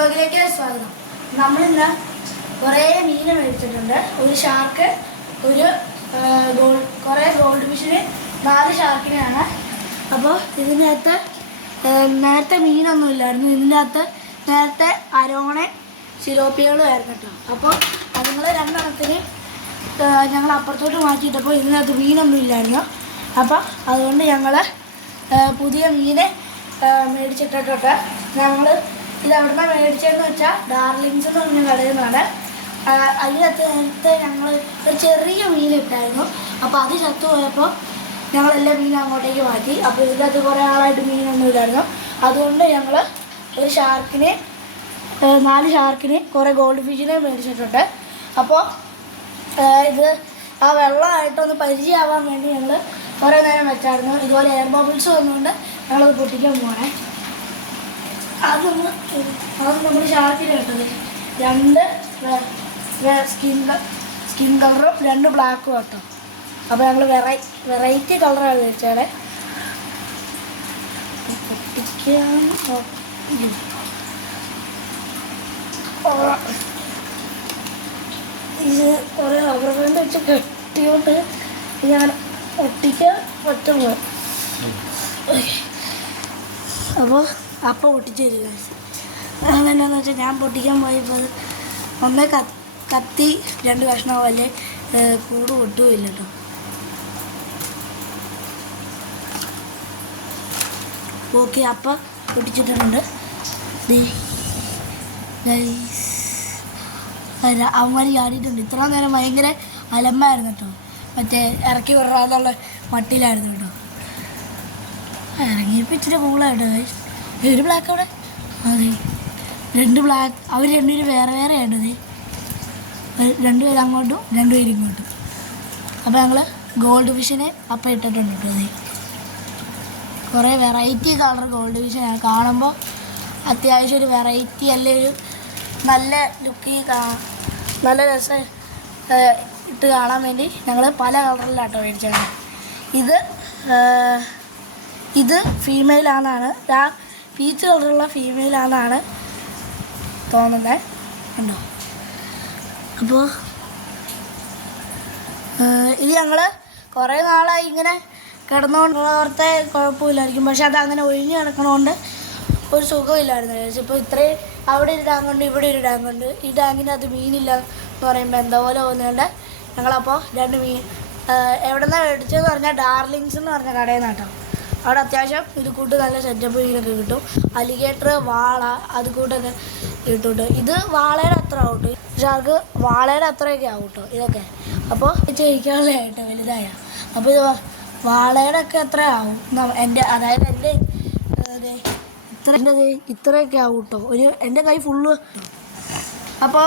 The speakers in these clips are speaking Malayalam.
വ്ലോഗിലേക്ക് സ്വാഗതം. നമ്മളിന്ന് കുറേ മീൻ മേടിച്ചിട്ടുണ്ട് ഒരു ഷാർക്ക് ഒരു ഗോൾഡ് കുറേ ഗോൾഡ് ഫിഷിന് നാല് ഷാർക്കിനെയാണ് അപ്പോൾ ഇതിനകത്ത് നേരത്തെ മീനൊന്നും ഇല്ലായിരുന്നു. ഇതിന്റെ അകത്ത് നേരത്തെ അരോണെ സിലോപ്പികളും ആയിരുന്നു കേട്ടോ. അപ്പോൾ അതുങ്ങൾ രണ്ടെണ്ണത്തിന് ഞങ്ങൾ അപ്പുറത്തോട്ട് മാറ്റിയിട്ടപ്പോൾ ഇതിനകത്ത് മീനൊന്നും ഇല്ലായിരുന്നു. അപ്പോൾ അതുകൊണ്ട് ഞങ്ങൾ പുതിയ മീനെ മേടിച്ചിട്ടിട്ടൊക്കെ ഞങ്ങൾ ഇത് എവിടുന്ന മേടിച്ചതെന്ന് വെച്ചാൽ ഡാർലിങ്സ് എന്ന് പറഞ്ഞ കടയിൽ നിന്നാണ് നേരത്തെ ഞങ്ങൾ ഒരു ചെറിയ മീൻ ഇട്ടായിരുന്നു അപ്പോൾ അത് ചത്തുപോയപ്പോൾ ഞങ്ങളെല്ലാം മീൻ അങ്ങോട്ടേക്ക് മാറ്റി. അപ്പോൾ ഇതിനകത്ത് കുറേ ആളായിട്ട് മീനൊന്നും ഇല്ലായിരുന്നു. അതുകൊണ്ട് ഞങ്ങൾ ഒരു ഷാർക്കിനെ നാല് ഷാർക്കിനെ കുറേ ഗോൾഡ് ഫിഷിനെ മേടിച്ചിട്ടുണ്ട്. അപ്പോൾ ഇത് ആ വെള്ളമായിട്ടൊന്ന് പരിചയമാവാൻ വേണ്ടി ഞങ്ങൾ കുറേ നേരം വെച്ചായിരുന്നു. ഇതുപോലെ എയർ ബബിൾസ് വന്നുകൊണ്ട് ഞങ്ങളത് പൊട്ടിക്കാൻ പോകണേ അതൊന്ന് അത് നമ്മൾ ഷാർക്കിനെ ഇട്ടത്. രണ്ട് സ്കിൻ സ്കിൻ കളറും രണ്ട് ബ്ലാക്കും കേട്ടോ അപ്പോൾ ഞങ്ങൾ വെറൈ വെറൈറ്റി കളറാണ് വെച്ചാടെ പൊട്ടിക്കാൻ. ഇത് കുറേ റബ്ബർ ബാൻഡ് വെച്ച് കെട്ടിയോണ്ട് ഞാൻ ഒട്ടിക്കാൻ പറ്റുള്ളൂ. അപ്പോൾ അപ്പം പൊട്ടിച്ചു തരിക അങ്ങനെയാണെന്ന് വെച്ചാൽ ഞാൻ പൊട്ടിക്കാൻ പോയപ്പോൾ ഒന്ന് കത്തി രണ്ട് കഷ്ണം പോലെ കൂട് പൊട്ടുകയില്ല കേട്ടോ. ഓക്കെ അപ്പം പൊട്ടിച്ചിട്ടുണ്ട്. അവന്മാർ ചാടിയിട്ടുണ്ട്. ഇത്ര നേരം ഭയങ്കര അലമ്പായിരുന്നു കേട്ടോ. മറ്റേ ഇറക്കി വിടാതുള്ള മട്ടിലായിരുന്നു കേട്ടോ. ഇറങ്ങിയപ്പോൾ ഇച്ചിരി കൂളായിട്ട്. ഒരു ബ്ലാക്ക് അവിടെ? അതെ രണ്ട് ബ്ലാക്ക് അവർ രണ്ടുപേരും വേറെ വേറെ ആയിട്ടത് രണ്ടുപേരും അങ്ങോട്ടും രണ്ടുപേരും ഇങ്ങോട്ടും. അപ്പോൾ ഞങ്ങൾ ഗോൾഡ് ഫിഷിനെ അപ്പം ഇട്ടിട്ടുണ്ട് അതെ കുറേ വെറൈറ്റി കളർ ഗോൾഡ് ഫിഷ് കാണുമ്പോൾ അത്യാവശ്യം ഒരു വെറൈറ്റി അല്ലെ ഒരു നല്ല ലുക്കി നല്ല രസം ഇട്ട് കാണാൻ വേണ്ടി ഞങ്ങൾ പല കളറിലാട്ടോ മേടിച്ചത് ഇത് ഏഹ്, ഫീമെയിൽ ആണാണ് ആ പീച്ച് കളറുള്ള ഫീമെയിൽ ആണാണ് തോന്നുന്നത് ഉണ്ടോ അപ്പോൾ ഇത് ഞങ്ങൾ കുറേ നാളായി ഇങ്ങനെ കിടന്നുകൊണ്ടുള്ളവർത്തെ കുഴപ്പമില്ലായിരിക്കും. പക്ഷെ അത് അങ്ങനെ ഒഴിഞ്ഞു കിടക്കണോണ്ട് ഒരു സുഖമില്ലായിരുന്നു. ഇപ്പോൾ ഇത്രയും അവിടെ ഒരു ഡാം ഉണ്ട് ഇവിടെ ഒരു ഡാം ഉണ്ട്. ഈ അത് മീനില്ല എന്ന് പറയുമ്പോൾ എന്താ പോലെ തോന്നുന്നുണ്ട്. ഞങ്ങളപ്പോൾ രണ്ട് മീൻ എവിടെ നിന്നാണ് മേടിച്ചതെന്ന് പറഞ്ഞാൽ ഡാർലിങ്സ് എന്ന് പറഞ്ഞ കടയിൽ നിന്നാട്ടോ അവിടെ അത്യാവശ്യം ഇത് കൂട്ട് നല്ല സെറ്റപ്പ് മീനൊക്കെ കിട്ടും. അലിഗേറ്റർ വാള അത് കൂട്ടൊക്കെ കിട്ടുണ്ട് ഇത് വാളയുടെ അത്ര ആവും ഷാർക്ക് വാളയുടെ അത്രയൊക്കെ ആവും കേട്ടോ ഇതൊക്കെ അപ്പോൾ ജയിക്കാനുള്ളതായിട്ട് വലുതായ. അപ്പോൾ ഇത് വാളയുടെ ഒക്കെ എത്ര ആവും. എന്റെ അതായത് എന്റെ ഇത്ര ഇത്രയൊക്കെ ആവും കേട്ടോ ഒരു എന്റെ കൈ ഫുള്ള് അപ്പോൾ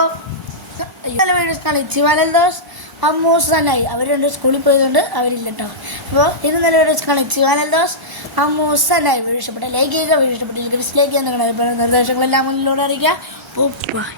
ഇന്നലെ വീഡിയോസ് ചിവാലൽ ദോസ് അമ്മൂസ് തന്നെയായി അവർ രണ്ട് സ്കൂളിൽ പോയതുകൊണ്ട് അവരില്ല കേട്ടോ അപ്പോൾ ഇത് നല്ല വീഡിയോസ് കളിച്ച് വലൽദോസ് അമ്മൂസ് തന്നെയായി വീഡിയോ ഇഷ്ടപ്പെട്ട ലൈക്ക് ചെയ്യുക വീഡിയോ ലൈക്ക് ഡിസ്ലൈക്ക് ചെയ്യുന്ന നിർദ്ദേശങ്ങളെല്ലാം മുന്നിലൂടെ അറിയിക്കുക. ഓ ബൈ